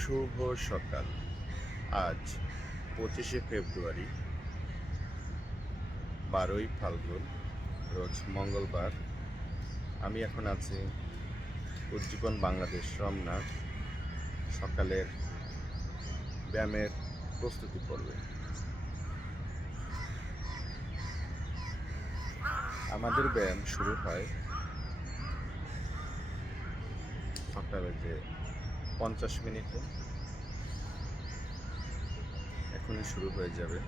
শুভ সকাল। আজ 25শে ফেব্রুয়ারি, 12ই ফাল্গুন, রোজ মঙ্গলবার। আমি এখন আছি উজ্জীবন বাংলাদেশ রমনা সকালের ব্যায়ামের প্রস্তুতি পর্বে। আমাদের ব্যায়াম শুরু হয় সকালে 50 মিনিটে। এখনই শুরু হয়ে যাবে।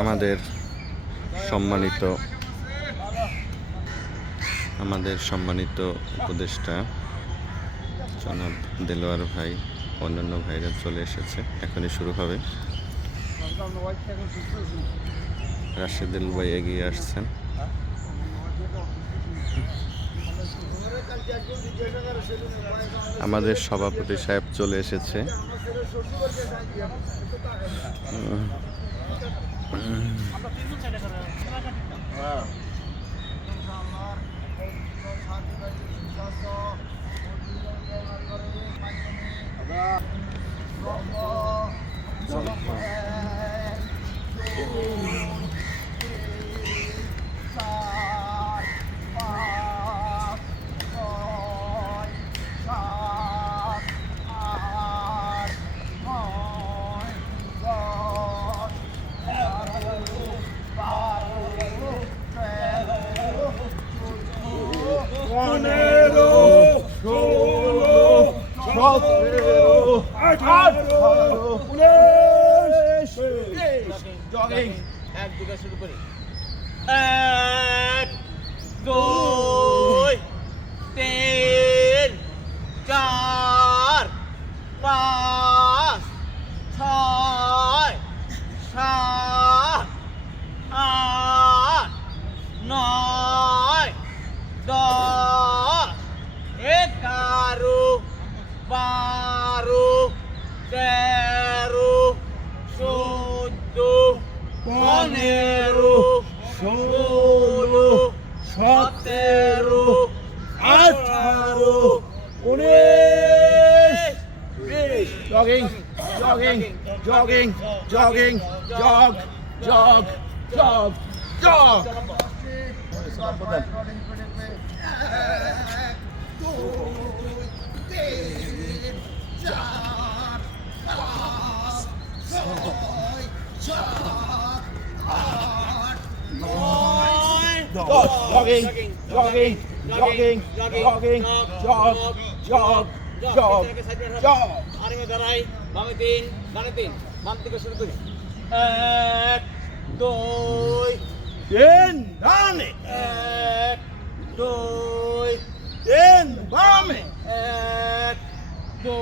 আমাদের সম্মানিত উপদেষ্টা জনাব দেলোয়ার ভাই, অন্যান্য ভাইরা চলে এসেছে। এখনই শুরু হবে। রাশেদুল ভাই এগিয়ে আসছেন। আমাদের সভাপতি সাহেব চলে এসেছে। জগিং এক দুটো শুরু করি। 1 2 3 4 5 6 7 8 9 10 11 12 13 14 15 16 17 18 19 20 jogging jogging jogging jogging jog jog jog jog jogging, jogging, jogging, jogging, jog, jog, jog, jog. আরে দাঁড়াই, বামে 3, ডানে 3, বাম থেকে শুরু করি। 1 2 3 ডানে, 1 2 3 বামে, 1 2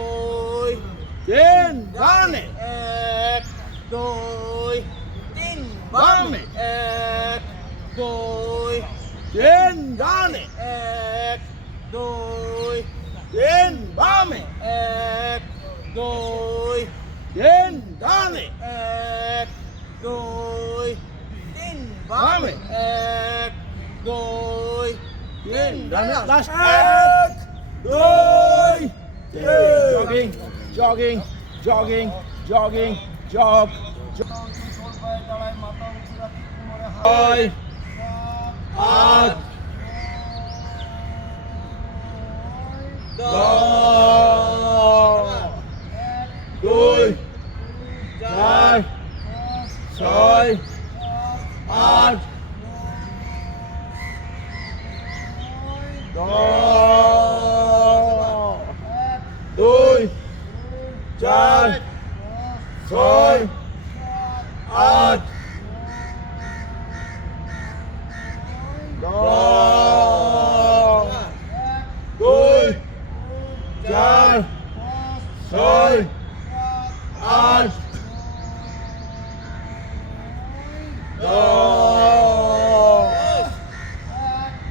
3 ডানে, 1 2 3 বামে, 1 2 3 ডানে, 1 2 3 বামে, 1 2 3 ডানে, 1 2 3 বামে, 1 2 3 ডানে, last 1 2 3 jogging jogging jogging jogging jog jog 8 10 2 4 6 8 10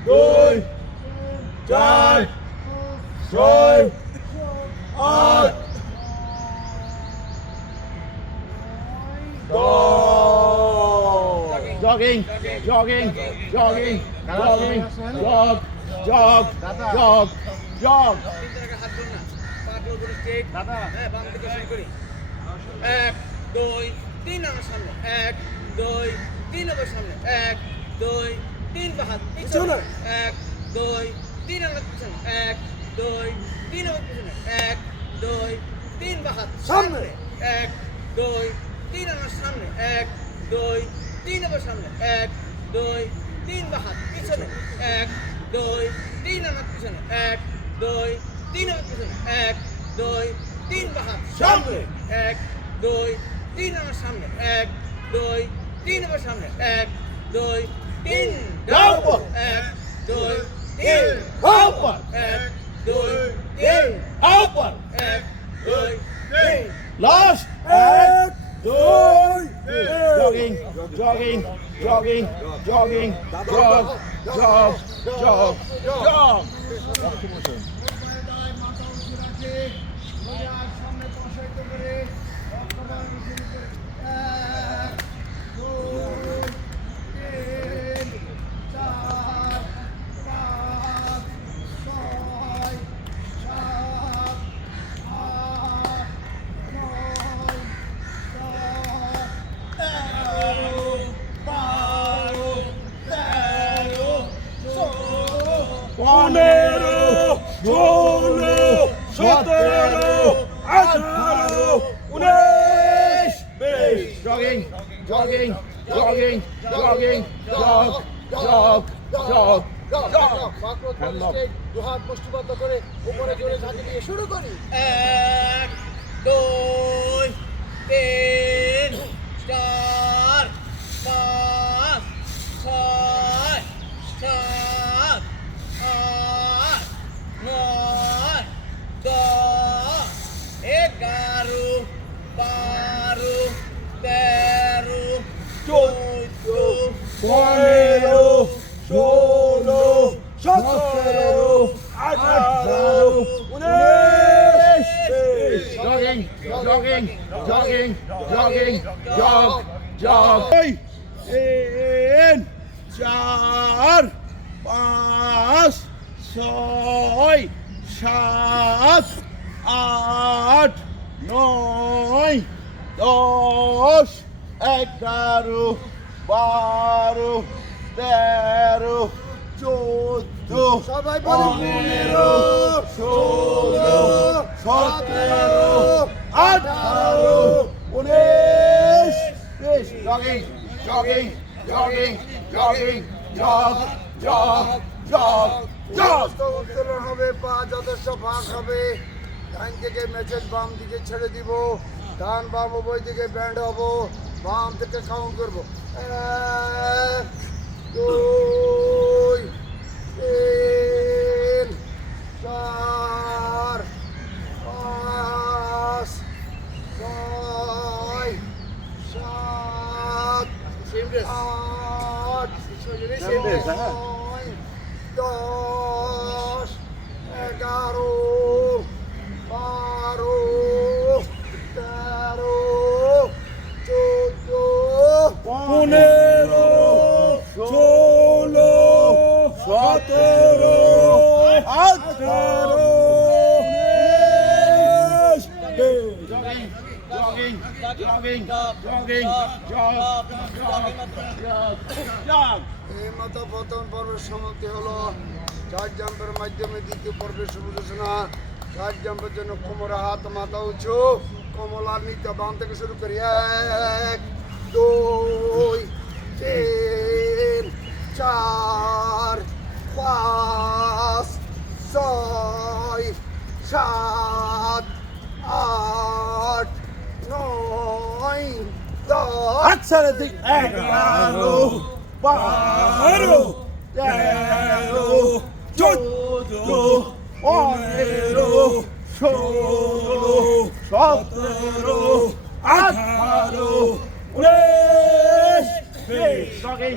2 4 6 8 jogging, jogging, jogging, jogging, jog, jug jog jug এক দুই তিন আমার সামনে এক দুই তিন আমার সামনে এক দুই তিন বাহাত পিছনে এক দুই তিন আমার পিছনে এক দুই তিন আমার পিছনে এক দুই তিন বাহাত সামনে এক দুই তিন আমার সামনে এক দুই তিন আমার সামনে এক দুই তিন বাহাত পিছনে এক দুই তিন আমার পিছনে এক দুই তিন আমার পিছনে এক দুই তিন বাহাত সামনে এক দুই তিন আমার সামনে এক দুই তিন আমার সামনে এক দুই তিন ডাউন এক দুই তিন আপার এক দুই তিন আপার এক দুই তিন লাস্ট এক দুই jogging jogging jogging jogging jog jog jog jug পনেরো ষোলো সতেরো আঠারো উনিশ বিশ jogging jogging jogging jogging jog jog jog jug দুহাত মুষ্টিবদ্ধ করে উপরে জোরে ঝাঁকি দিয়ে শুরু করি এক দুই তিন চার পাঁচ ছয় সাত আট নয় দশ এগারো বারো তেরো চৌদ্দ পনেরো ষোলো সতেরো আঠারো উনিশ jogging jogging jogging jogging jog jug তিন চার পাঁচ ছয় সাত আট নয় দশ এগারো বারো তেরো চৌদ্দ সবাই বলি পনেরো ষোলো সতেরো আঠারো উনিশ বিশ jogging jogging jogging jogging jog jog jog jug উত্তোলন হবে পা যথেষ্ট ফাঁক হবে ডান থেকে মেসেজ বাম দিকে ছেড়ে দিব ডান বাম উভয় দিকে ব্যান্ড হবো বাম থেকে কাউন্ট করবো এক দুই তিন চার পাঁচ ছয় সাত আট নয় দশ এগারো বারো তেরো চৌদ্দ পনেরো ষোলো সতেরো আঠারো jogging jogging jogging jog jug এই মতো প্রথম পর্বের সমাপ্তি হলো 4 জাম্পের মাধ্যমে দ্বিতীয় পর্বের শুভ ঘোষণা 4 জাম্পের জন্য কোমরে হাত মাথা উঁচু কমলার নিত্য বাম থেকে শুরু করি 1 2 3 4 5 6 7 8 9 10 আচ্ছা দিক এগারো বারো তেরো চৌদ্দ পনেরো ষোলো সতেরো আঠারো উনিশ বিশ jogging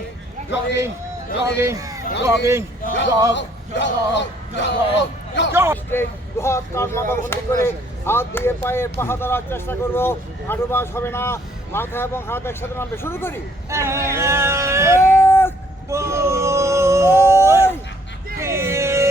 jogging jogging jogging jog jog jog jug দুহাত কাঁধ মাথা বন্ধ করে হাত দিয়ে পায়ে পাহা ধরার চেষ্টা করবো হাঁটু বাস হবে না মাথা এবং হাত একসাথে নামবে শুরু করি এক দুই তিন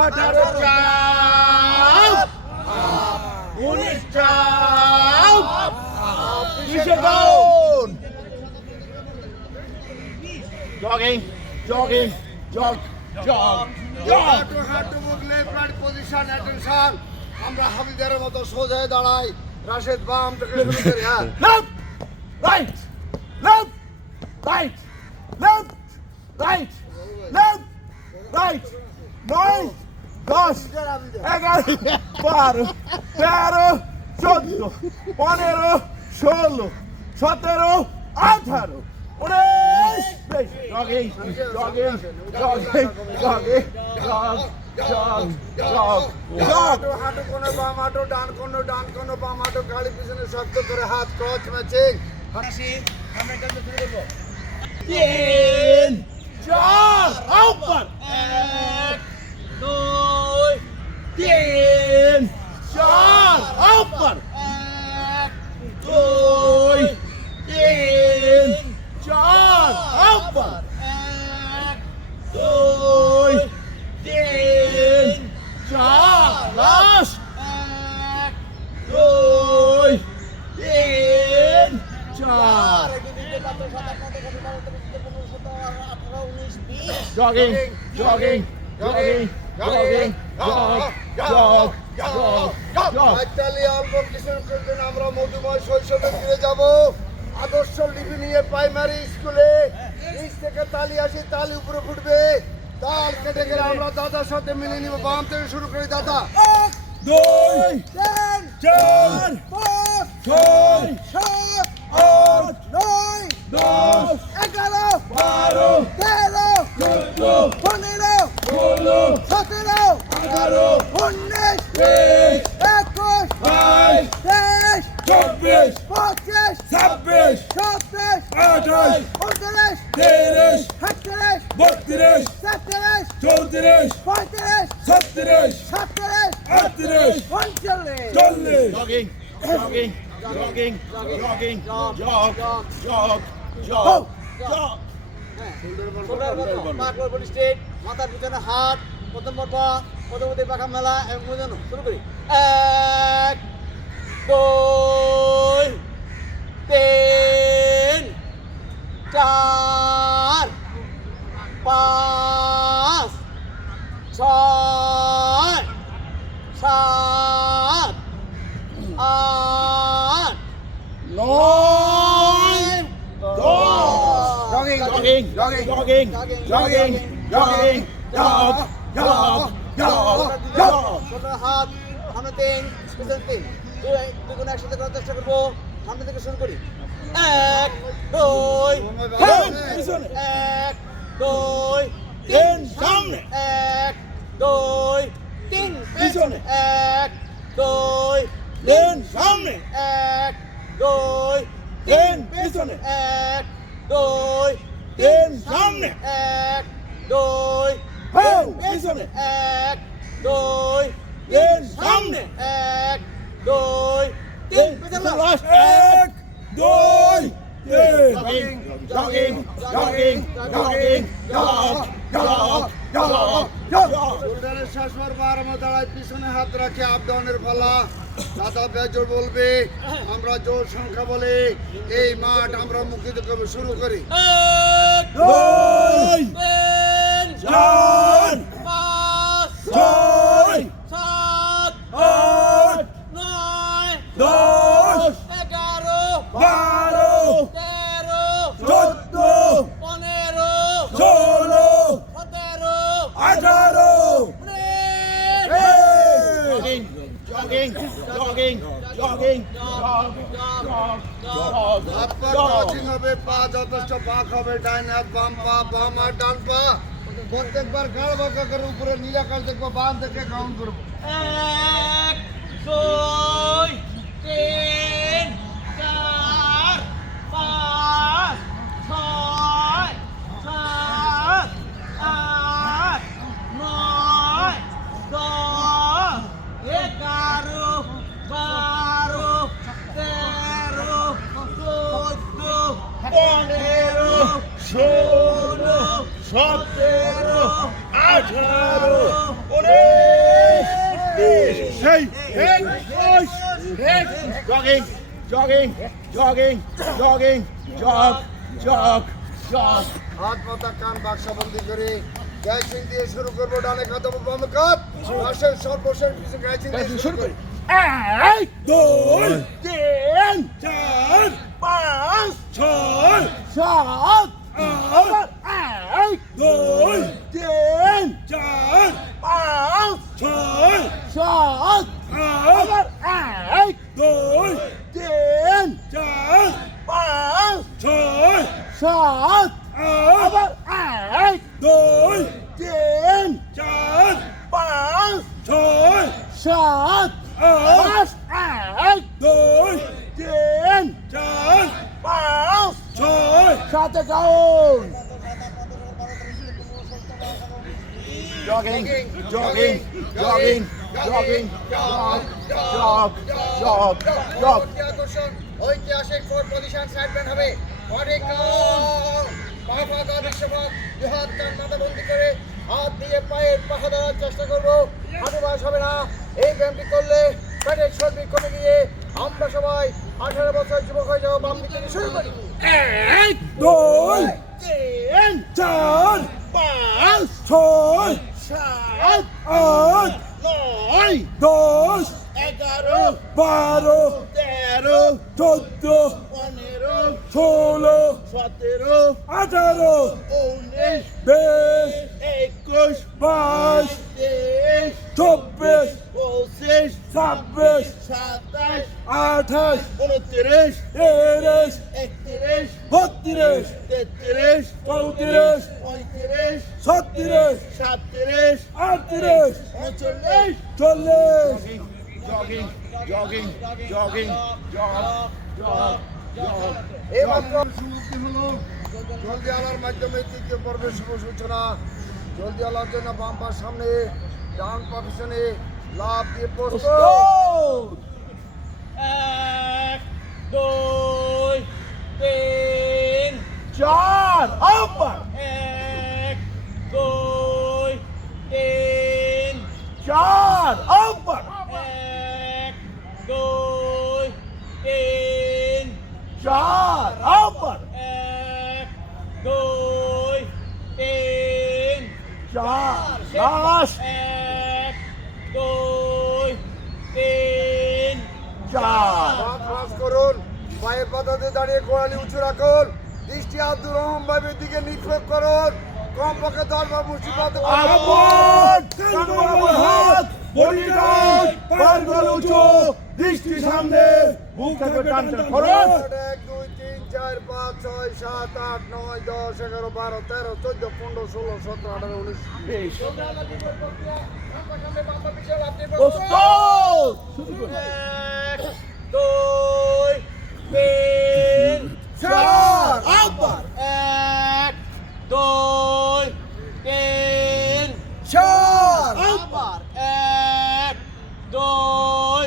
18 চাপ 19 চাপ 20 down jogging jogging jog jog jog হাঁটু মুখ লেফট রাইট পজিশন অ্যাটেনশন আমরা হাবিলদারের মতো সোজা হয়ে দাঁড়াই রাশেদ বাম থেকে শুরু করি হ্যাঁ left right left right left right left right 9 10 11 12 13 14 15 16 17 18 19 jogging jogging jogging jogging jog jog jog jog হাঁটু কোণ বাম হাঁটু ডান কোণ বাম হাঁটু গাড়ি পিছনে শক্ত করে হাত ক্রচ ম্যাচিং আমরা এটা শুরু করবো 3 4 open 1 2 3 4 open 2 3 4 open 2 3 4 last 2 3 4 jogging jogging jogging jogging jog jog jog jog Italy অল্প কিছুক্ষণের জন্য আমরা মধুময় শৈশবে ফিরে যাব আদর্শ লিপি নিয়ে প্রাইমারি স্কুলে নিচ থেকে তালি আসি তালি উপরে ফুটবে তাল কেটে গেলে আমরা দাদার সাথে মিলে নিব বাম থেকে শুরু করি দাদা 2 4 5 6 8 9 10 11 12 13 14 15 16 17 18 19 20 21 22 23 24 25 26 27 28 29 30 31 32 33 34 35 37 38 40 jogging jogging jogging jogging jog jog jog jog মাথার পিছনে হাত প্রথম পর্ব প্রথমতে পাখা মেলা এবং বোঝানো শুরু করি 1 2 3 4 5 6 7 8 9 jogging jogging jogging jogging jogging jogging jog jog jog jog ছোট হাত সামনে 3 পিছনে 3 দুই গুণ একসাথে করার চেষ্টা করবো সামনে থেকে শুরু করি 1 2 পিছনে 1 2 3 সামনে 1 2 3 পিছনে 1 2 3 সামনে 1 2 3 পিছনে 1 2 3 সামনে 1 2 পিছনে 1 2 3 সামনে 1 2 পিছনে last 1 2 3 jogging jogging jogging jogging jog jog jog jog শোল্ডারের শ্বাসবার বারমো দাঁড়ায় পিছনে হাত রাখে আপ ডাউনের ফলা দাদা বেজোর বলবে আমরা জোর সংখ্যা বলে এই মাঠ আমরা মুখিত করবে শুরু করি 2 4 5 6 7 8 9 10 11 12 13 14 15 16 17 jogging jogging jogging jogging jog jog jog হাত পা ক্রসিং হবে পা যথেষ্ট পাক হবে ডান হাত বাম পা বাম হাত ডান পা প্রত্যেকবার গাড় বাঁকা করে উপরে নীল আকাশ দেখবো বাম থেকে কাউন্ট করবো 1 2 3 4 5 6 7 8 9 10 11 12 13 14 15 16 17 Hey, hey, push, hey, jogging, jogging, jogging, jogging, jog, jog, jog. হাত মাথা কান বাক্সাবন্দি করে গ্যাসিং দিয়ে শুরু করবো ডানে খাতে বামে কাপ পাশের সর্বশেষ পিছু গ্যাসিং দিয়ে শুরু করি এক, দুই, তিন, চার, পাঁচ, ছয়, সাত, আট, এক, দুই, তিন, চার, পাঁচ, ছয়, সাত, আট, এক, দুই, তিন, চার, পাঁচ, ছয়, সাত, আট, এক, দুই, তিন, চার, পাঁচ, ছয়, সাত, আট, এক, দুই, তিন, চার, পাঁচ, ছয়, সাথে কাউন। Jogging, jogging, jogging, jogging, jog, jog, jog, jog. আকর্ষণ ঐতিহাসিক ফোর পজিশন সাইড ব্যান্ড হবে বডি কাউন্ট পা ফাঁকা বিশ্বভাগ দুই হাত কান মাথা বন্দি করে হাত দিয়ে পায়ের পাখা ধরার চেষ্টা করবো হাঁটু বাস হবে না এই ব্যায়ামটি করলে পেটের চর্বি কমে গিয়ে আমরা সবাই 18 বছর যুবক হয়ে যাবো বাম দিকে শুরু করি এক, দুই, তিন, চার, পাঁচ, ছয়, সাত, আট, নয়, 10, 11, 12, 13, 14, 15, 16, 17, 18, 19, 20, 21, 22, 23, 24, 25, 27, 28, 29, 30, 31, 32, 33, 34, 35, 36, 37, 38, 39, 40. Jogging, jogging, jogging, jog, jog, jog. এইমাত্র সমাপ্তি হলো জলদি আলার মাধ্যমে তৃতীয় পর্বের শুভ সূচনা জলদি আলার জন্য বাম পার সামনে ডান পা পিছনে লাভ দিয়ে প্রস্তুত এক, দুই, তিন, চার, আবার, এক, দুই, তিন, চার, আবার, এক, দুই, তিন, চার, আবার, এক, দুই, তিন, চার, লাস্ট, এক, দুই, তিন, চার। পা ক্রস করুন পায়ের পাতাতে দাঁড়িয়ে গোড়ালি উঁচু রাখুন দৃষ্টি আব্দুর রহমান ভাইয়ের দিকে নিক্ষেপ করুন কমপক্ষে 10 বার মুষ্টিবদ্ধ আবার, কান বরাবর হাত, বডি টাইট, পায়ের উঁচু, দৃষ্টি সামনে, বুক থাকবে টান টান খরচ। 1 2 3 4 5 6 7 8 9 10 11 12 13 14 15 16 17 18 19 প্রস্তুত, শুরু করুন। এক, দুই, তিন, চার, আবার, এক, দুই, তিন, চার, আবার, এক, দুই,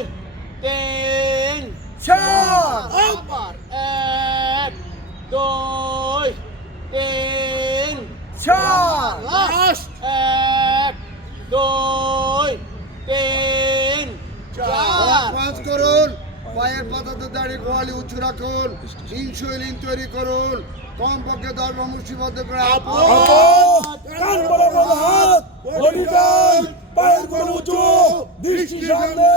তিন, চার, আবার, এক, দুই, তিন, চার, লাস্ট, এক, দুই, তিন, চার। পাঁচ করুন পায়ের পাতাতে দাঁড়িয়ে গোয়ালি উঁচু রাখুন ইনসুলিন তৈরি করুন কমপক্ষে 10 বার মুষ্টিবদ্ধ করে আবার, কান বরাবর হাত, বডি টাইট, পায়ের কোণ উঁচু, দৃষ্টি সামনে,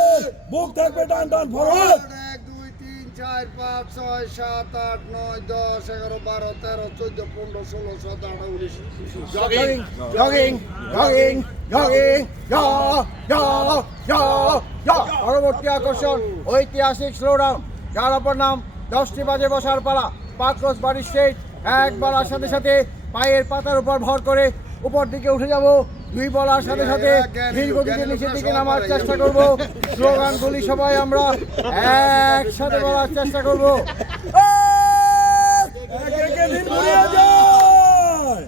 বুক থাকবে টান টান খরচ। 1 2 3 4 5 6 7 8 9 10 11 12 13 14 15 16 17 18 19 Jogging, jogging, jogging, jogging, jog, jog, jog, jog. পরবর্তী আকর্ষণ ঐতিহাসিক স্লোডাউন যার অপর নাম 10টি বাজে বসার পালা পাক্রস বাড়ি স্ট্রেট এক বলার সাথে সাথে পায়ের পাতার উপর ভর করে উপর দিকে উঠে যাব দুই বলার সাথে সাথে ধীর গতিতে নিচের দিকে নামার চেষ্টা করব স্লোগানগুলি সবাই আমরা একসাথে বলার চেষ্টা করব একে দিন ঘুরিয়ে যায়।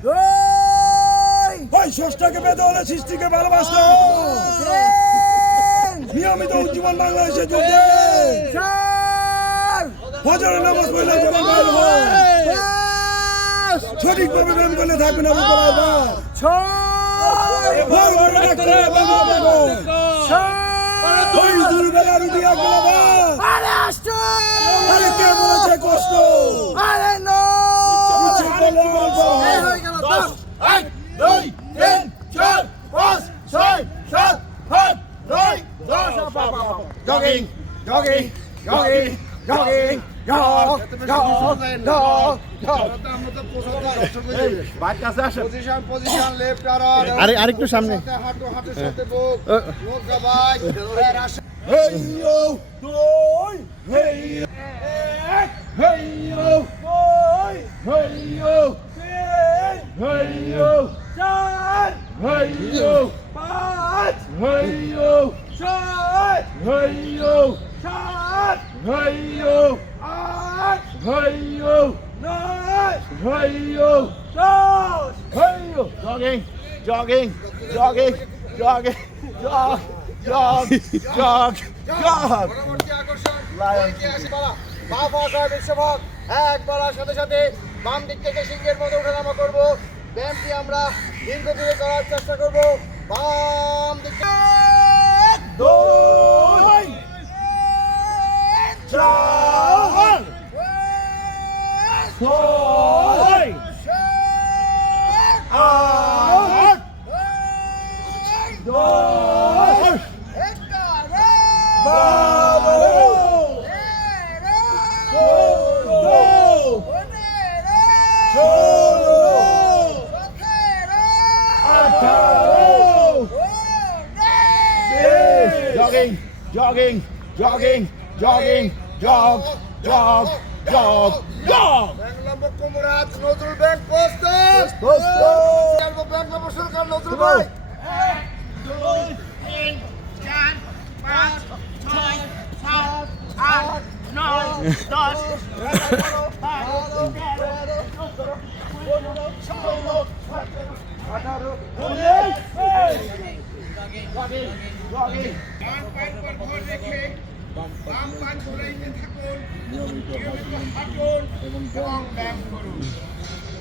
ওই ষষ্ঠকে বেঁধে হলে সৃষ্টিকে ভালোবাসতে হয়। নিয়মিত উজ্জীবন বাংলাদেশের যুদ্ধে ফজরের নামাজ পড়লে যেমন ভাই হয়, সঠিকভাবে প্রেম করলে থাকবে না ভরভর রাখতে ওই দুর্বেলা রুটি একবেলা ভাত। আরে আসছো আরে কে বলেছে কষ্ট? আরে নো ইচ্ছে করলে আর করো। এই হয়ে গেল 10 1 2 3 4 5 6 7 8 9 10 jogging jogging jogging jogging jog jog jog jug bike কাছে আসেন। পজিশন লেফট আর আরেকটু সামনে। হাঁটু হাঁটুর সাথে বুক মুখ গাবাই রাশা হেই ইউ দুই হেই এক হেই ইউ দুই হেই ইউ তিন হেই ইউ চার হেই ইউ পাঁচ হেই ইউ ছয় হেই ইউ সাত হেই ইউ আট হেই ইউ নয় hey you 10 hey you jogging jogging jogging jogging jog jog jog jog পরবর্তী আকর্ষণ ঐতিহাসিক পালা পা পাশ হয় বিশ্বভাগ এক বলার সাথে সাথে বাম দিক থেকে সিংহের মতো ওঠানামা করবো ব্যায়ামটি আমরা দীর্ঘ দূরে করার চেষ্টা করবো বাম দিকে দুই চার ছয় আট দশ বারো চোদ্দো ষোলো আঠারো jogging, jogging, jogging, jogging, jog, jog, jog, jog. Bank কোমরাত Nazrul bank poster bank number শুরু কর নজরুল ভাই 18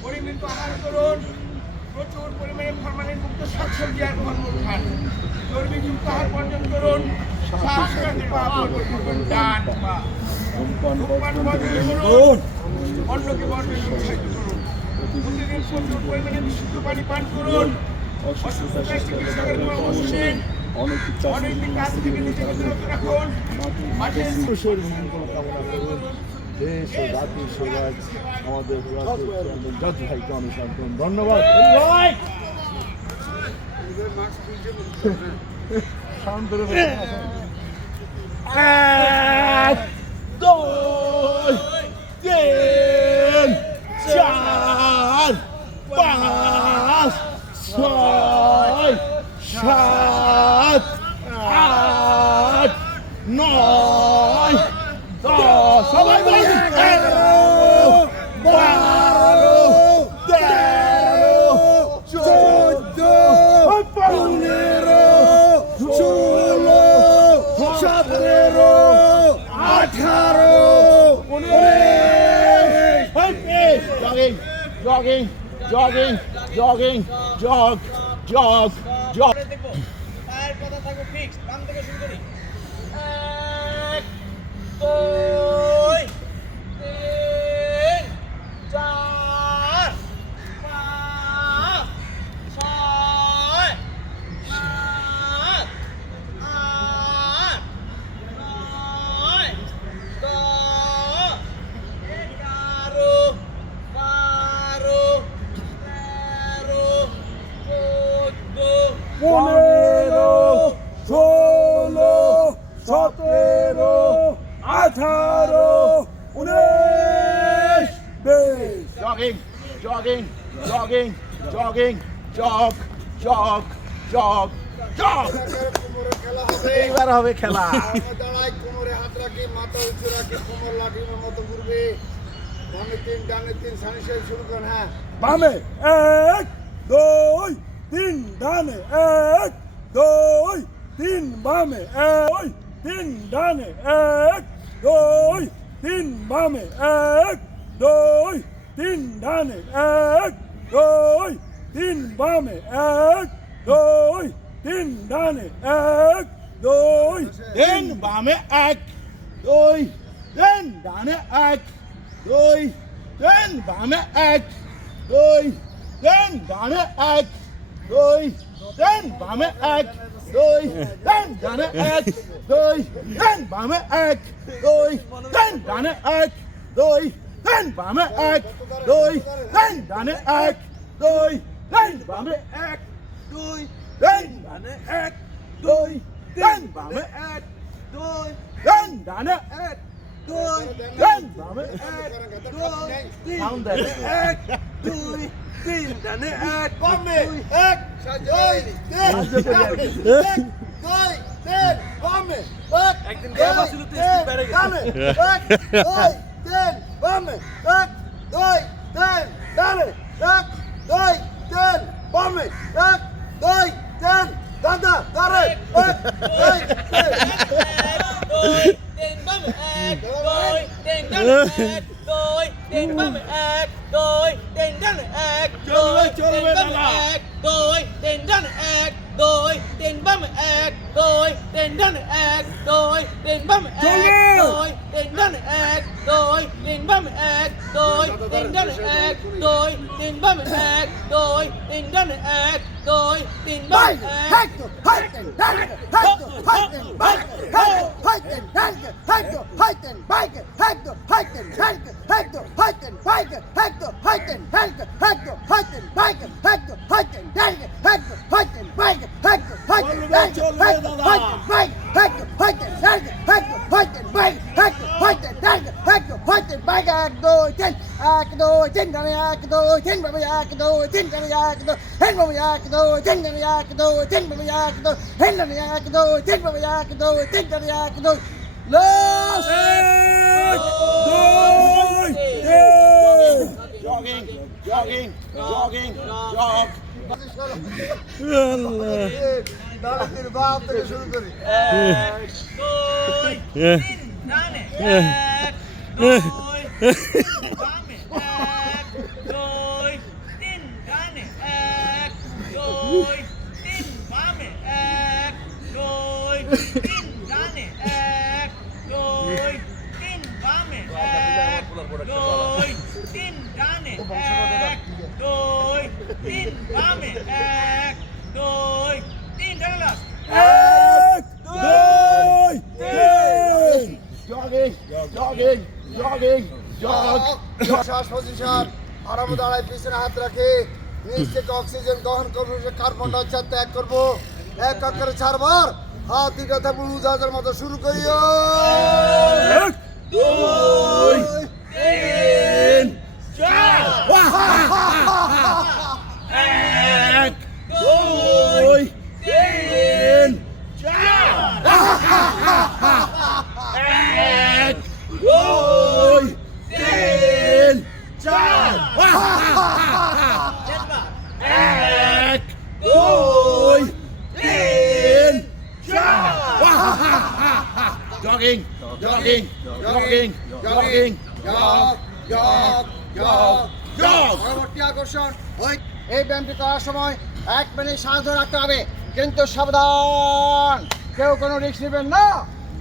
পরিমিত আহার করুন প্রচুর পরিমাণে ফরমালিন মুক্ত শাকসবজি আর ফলমূল খান চর্বিযুক্ত আহার বর্জন করুন শ্বাসকাশি পা করুন ডান পা ধূমপান বর্জন করুন অন্যকে বর্জন উৎসাহিত করুন প্রতিদিন প্রচুর পরিমাণে বিশুদ্ধ পানি পান করুন অসুস্থতায় চিকিৎসকের পরামর্শ নিন অনৈতিক কাজ থেকে নিজেকে বিরত রাখুন মাঠে দেশ ও জাতির সেবায় আমাদের জাতি ভাইকে অনুসন্ধান ধন্যবাদ এক দুই তিন চার পাঁচ ছয় সাত আট নয় 10 সবাই বলি 11 12 13 14 15 16 17 18 19 jogging jogging jogging jog jog jog দেখবো পায়ের কথা থাকবে ফিক্স বাম থেকে শুরু করি 1 2 3 4 5 6 7 8 9 10 11 12 13 14 15 16 17 18 19 20 jogging jogging jogging jogging jog jog jog jog কোমরে খেলা হবে এইবার হবে খেলা দাঁড়াই কোমরে হাত রাখি মাথা উঁচু রাখি কোমর লাঠির মতো ঘুরবে বামে 3 ডানে 3 সানি শেষ শুরু কর হ্যাঁ বামে 1 2 3 ডানে 1 2 3 বামে 1 3 ডানে 1 2 3 বামে 1 2 3 ডানে 1 2 3 বামে 1 দুই তিন ডানে এক দুই তিন বামে এক দুই তিন ডানে এক দুই তিন বামে এক দুই তিন ডানে এক দুই তিন বামে এক দুই তিন ডানে এক দুই তিন বামে এক দুই তিন ডানে এক দুই তিন বামে এক দুই তিন ডানে এক দুই তিন বামে এক দুই তিন ডানে এক দুই তিন বামে এক দুই তিন ডানে এক দুই তিন বামে এক দুই তিন ডানে এক দুই তিন ডানে এক বামে এক দুই তিন এক দুই তিন বামে এক একদিন বাবা ছিল তো স্পিড বেড়ে গেছে এক দুই তিন বামে এক দুই তিন ডানে এক দুই তিন বামে এক দুই তিন দাদা দাঁড়ে এক দুই তিন দুই তিন বামে এক দুই তিন ডানে এক দুই তিন বামে এক দুই তিন ডানে এক দুই তিন বামে এক দুই তিন ডানে এক দুই তিন বামে এক দুই তিন ডানে এক দুই তিন বামে এক দুই তিন ডানে এক দুই তিন বামে এক দুই তিন ডানে এক দুই তিন বামে এক দুই তিন ডানে এক দুই তিন বামে এক jogging jogging jogging jog দাঁড়াতে বাপ থেকে শুরু করি এক দুই তিন ডানে এক দুই বামে এক দুই তিন ডানে এক দুই তিন বামে এক দুই তিন ডানে এক দুই তিন বামে এক দুই তিন ডানে এক দুই তিন বামে এক দুই তিন ডানে লাস্ট এক দুই তিন jogging jogging jogging jog শ্বাস পজিশন আরাম দাঁড়ায় পিছনে হাত রাখে নিচ থেকে অক্সিজেন গ্রহণ করবো কার্বন ডাইঅক্সাইড ত্যাগ করবো এক এক করে 4 বার হাত দুইটা থাকবো উজাজের মতো শুরু করিও এক দুই তিন চার এক দুই তিন চার এক দুই তিন চার এক দুই তিন চার jogging jogging jogging jogging jug jog jug jog পরবর্তী আকর্ষণ ওই এই ব্যায়ামটি করার সময় 1 মিনিট শ্বাস ধরে রাখতে হবে কিন্তু সাবধান কেউ কোনো রিস্ক নেবেন না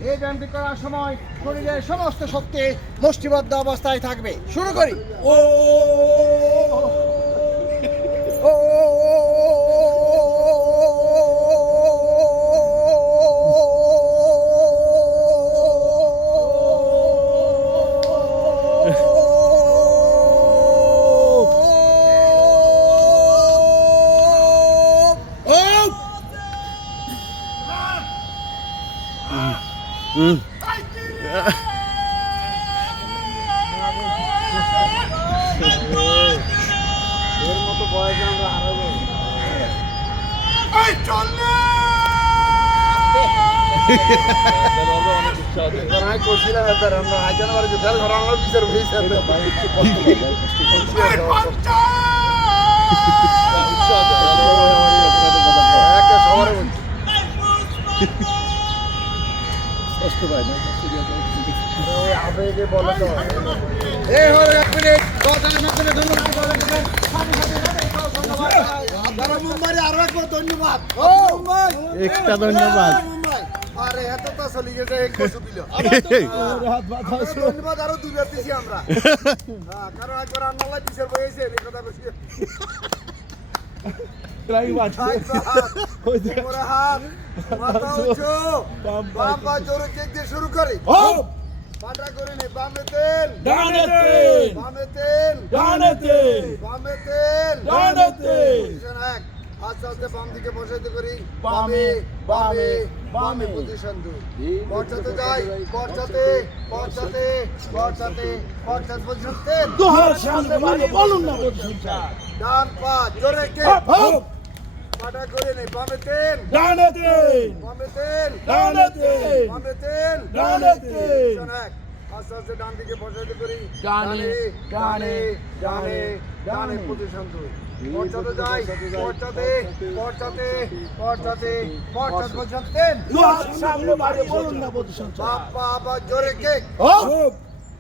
এই ব্যায়ামটি করার সময় শরীরের সমস্ত শক্তি মুষ্টিবদ্ধ অবস্থায় থাকবে শুরু করি ও ও এর মতো বয়সে আমরা হারাবো আমি করছিলাম এবার আমরা আজ জানুয়ারি যে ফেল ধরা আমরা বিচার হয়েছে একটা শহরে বলছি কষ্ট পাই না ওই আবেগে বলে তো এই হলো 1 মিনিট 10 জনের মাধ্যমে ধন্যবাদ আপনারা মুম্বাই আরো অসংখ্য ধন্যবাদ ও মুম্বাই একটা ধন্যবাদ। মুম্বাই আরে এত তা চলে গেছে এক কসু দিল হাত বাঁধা আছে। ধন্যবাদ আরো দুই বার দিছি আমরা হ্যাঁ কারণ একবার আন্নাল্লাহ বিচার হয়েছে এই কথা বলছি ট্রাই বাঁধা। ওই যে উপরে হাত মাথা উঁচু বাম পা বাম পা জোরে কেক দিয়ে শুরু করি হোপ পাটা করে নে বামে তেল ডানে তেল বামে তেল ডানে তেল বামে তেল ডানে তেল পজিশন এক আস্তে আস্তে বাম দিকে বসাইতে করি বামে, বামে, বামে বামে। পজিশন দুই পর্চাতে যাই পর্চাতে পর্চাতে পর্চাতে পর্চাতে পজিশন তিন দু হাত সামনে বাড়িয়ে বলুন না পজিশন 4 ডান পা জোরে কে হোপ পাটা করে নে বামে তেল ডানে তেল বামে তেল ডানে তেল বামে তেল ডানে তেল পজিশন এক আস্তে আস্তে ডান দিকে বসাইতে করি ডানে, ডানে, ডানে ডানে পজিশন দুই পর্চাতে যাই পর্চাতে পর্চাতে পর্চাতে পর্চাতে পজিশন তিন দু হাত সামনে বাড়িয়ে বলুন না পজিশন 4 বাপ্পা আবার জোরে কেক হোপ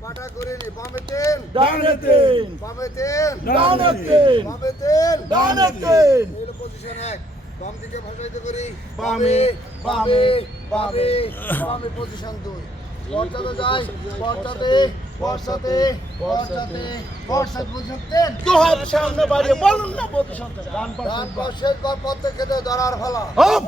পাটা করে নে বামে তেল ডানে তেল বামে তেল ডানে তেল বামে তেল ডানে তেল এই পজিশন এক বাম দিকে ভাসাইতে করি বামে, বামে বামে বামে পজিশন দুই পর্চাতে যাই পর্চাতে পর্চাতে পর্চাতে পর্চাতে পজিশন তিন দু হাত সামনে বাড়িয়ে বলুন না পজিশন 4 ডান ডান পাশে পাশের পর প্রত্যেককে ধরার ফলা হোপ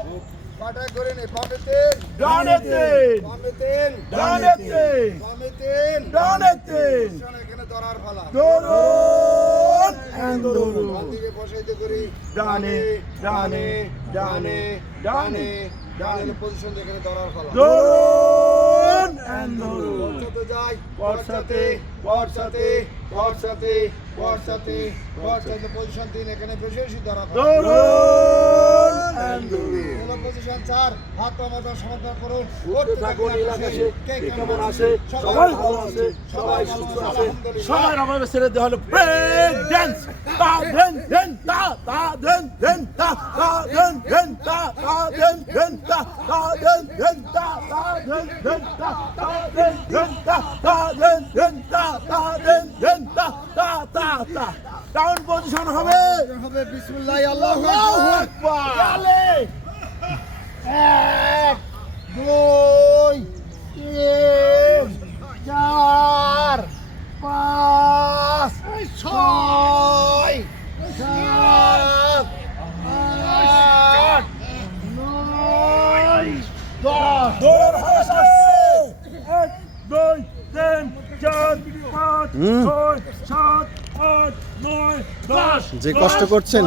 পাটা করে নে বামে তেল ডানে তেল বামে তেল ডানে তেল বামে তেল ডানে তেল পজিশন এখানে ধরার ফলা দৌড়ুন এন্ড ডান দৌড়ুন দিকে বসাইতে করি ডানে, ডানে, ডানে, ডানে। ডানে পজিশন এখানে ধরার ফলা দৌড়ুন এন্ড দৌড়ুন পর্চাতে যাই পর্চাতে, পর্চাতে পর্চাতে পর্চাতে পর্চাতে পজিশন তিন এখানে বেশি বেশি ধরা ফলা দৌড়ুন এন্ড দৌড়ুন পজিশন চার হাত পা মাথা সমাধান করুন উঠতে থাকুন এলাকাশে কে কেমন আছে সবাই ভালো আছে সবাই সুস্থ আছে সবাই আমাকে ছেড়ে দেওয়া হলো ব্রেক ড্যান্স তা দেন দেন তা তা দেন দেন তা তা দেন দেন তা তা দেন দেন তা তা দেন দেন তা তা দেন দেন তা তা দেন দেন তা তা দেন দেন তা তা দেন দেন তা তা তা তা ডাউন পজিশন হবে হবে বিসমিল্লাহ আল্লাহু আল্লাহু আকবার আকবার এক দুই তিন চার পাঁচ ছয় সাত আট নয় দশ দৌড়ের হাস আছে 1 2 3 4 5 6 7 8 9 10 যে কষ্ট করছেন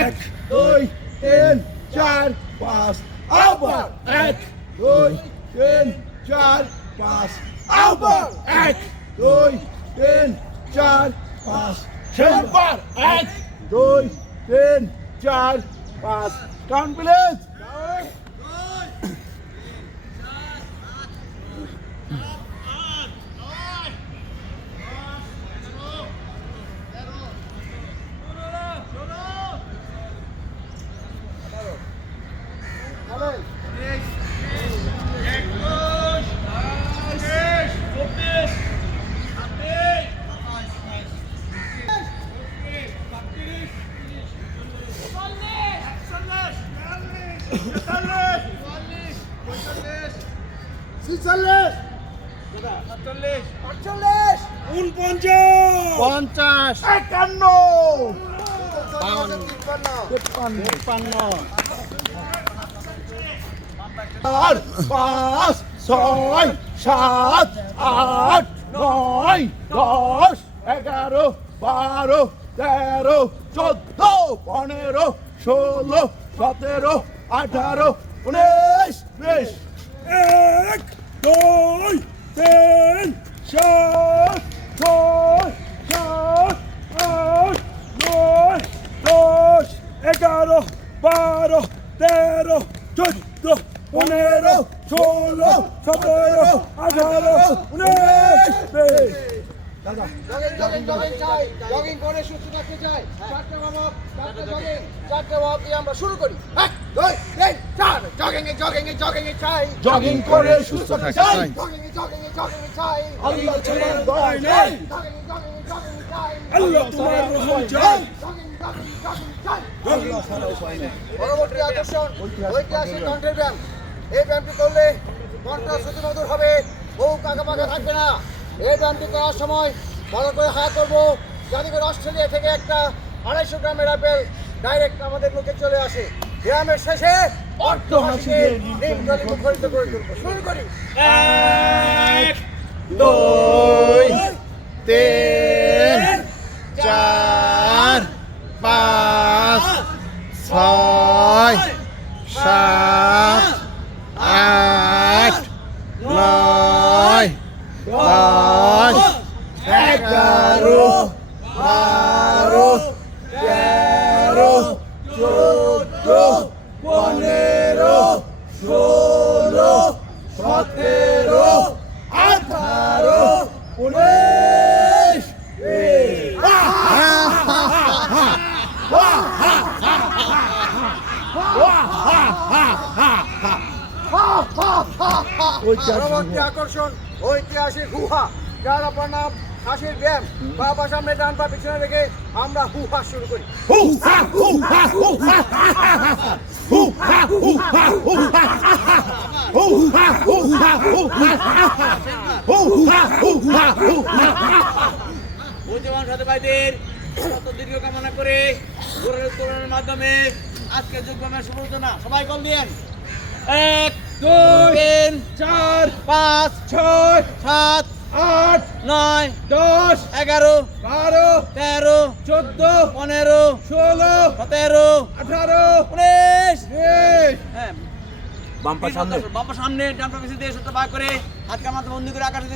এক দুই তিন চার পাঁচ আবার এক দুই তিন চার পাঁচ আবার এক দুই তিন চার পাঁচ শেষবার এক দুই তিন চার পাঁচ কাউন্ট প্লিজ ছিচল্লিশ আটচল্লিশ 50 51 তিপ্পান্ন আর 5 6 7 8 9 10 11 12 13 14 15 16 17 18 19 20 এক দুই তিন চার ছয় সাত আট নয় 10 11 12 13 14 15 16 17 18 19 জগিং করে সুস্থ থাকতে চাই চারটে ওয়ার্ম আপ চারটে জগিং চারটে ওয়ার্ম দিয়ে আমরা শুরু করি 2 3 4 জগিং এ চাই জগিং করে সুস্থ থাকতে চাই জগিং এ চাই আল্লাহ তোমার দয়া নেই জগিং এ চাই আল্লাহ তোমার রহম চাই জগিং চাই পরবর্তী আকর্ষণ ঐতিহাসিক কণ্ঠের ব্যায়াম এই ব্যায়ামটি করলে কণ্ঠ শ্রুতিমধুর হবে বহু কাকা পাকা থাকবে না এই ব্যায়ামটি করার সময় ভালো করে হাত করবো যাতে করে অস্ট্রেলিয়া থেকে একটা 250 গ্রামের আপেল ডাইরেক্ট আমাদের মুখে চলে আসে ব্যায়ামের শেষে অট্ট হাসিকে নিম জলে মুখরিত করে তুলবো শুরু করি 1 2 3 4 5 6 7 8 9 10 11 12 13 14 15 16 17 18 19 পরবর্তী আকর্ষণ ঐতিহাসিক হুহা যার অপর নাম হাসির ব্যায়াম বা পা সামনে ডান পা পিছনে রেখে আমরা হুহা শুরু করি বুদ্ধিমান সাথে ভাইদের শত দীর্ঘ কামনা করে ঘোরের উত্তোলনের মাধ্যমে আজকে যোগব্যায়ামের শুভ সূচনা সবাই কল দিয়েন 1 2 3 4 5 6 7 8 9 10 11 12 13 14 15 16 17 18 19 হ্যাঁ বাম্পার সামনে বাম্পার সামনে ডান পা পিছনে দিয়ে সূত্র ভাগ করে হাতকে মাথা বন্দি করে আকাশে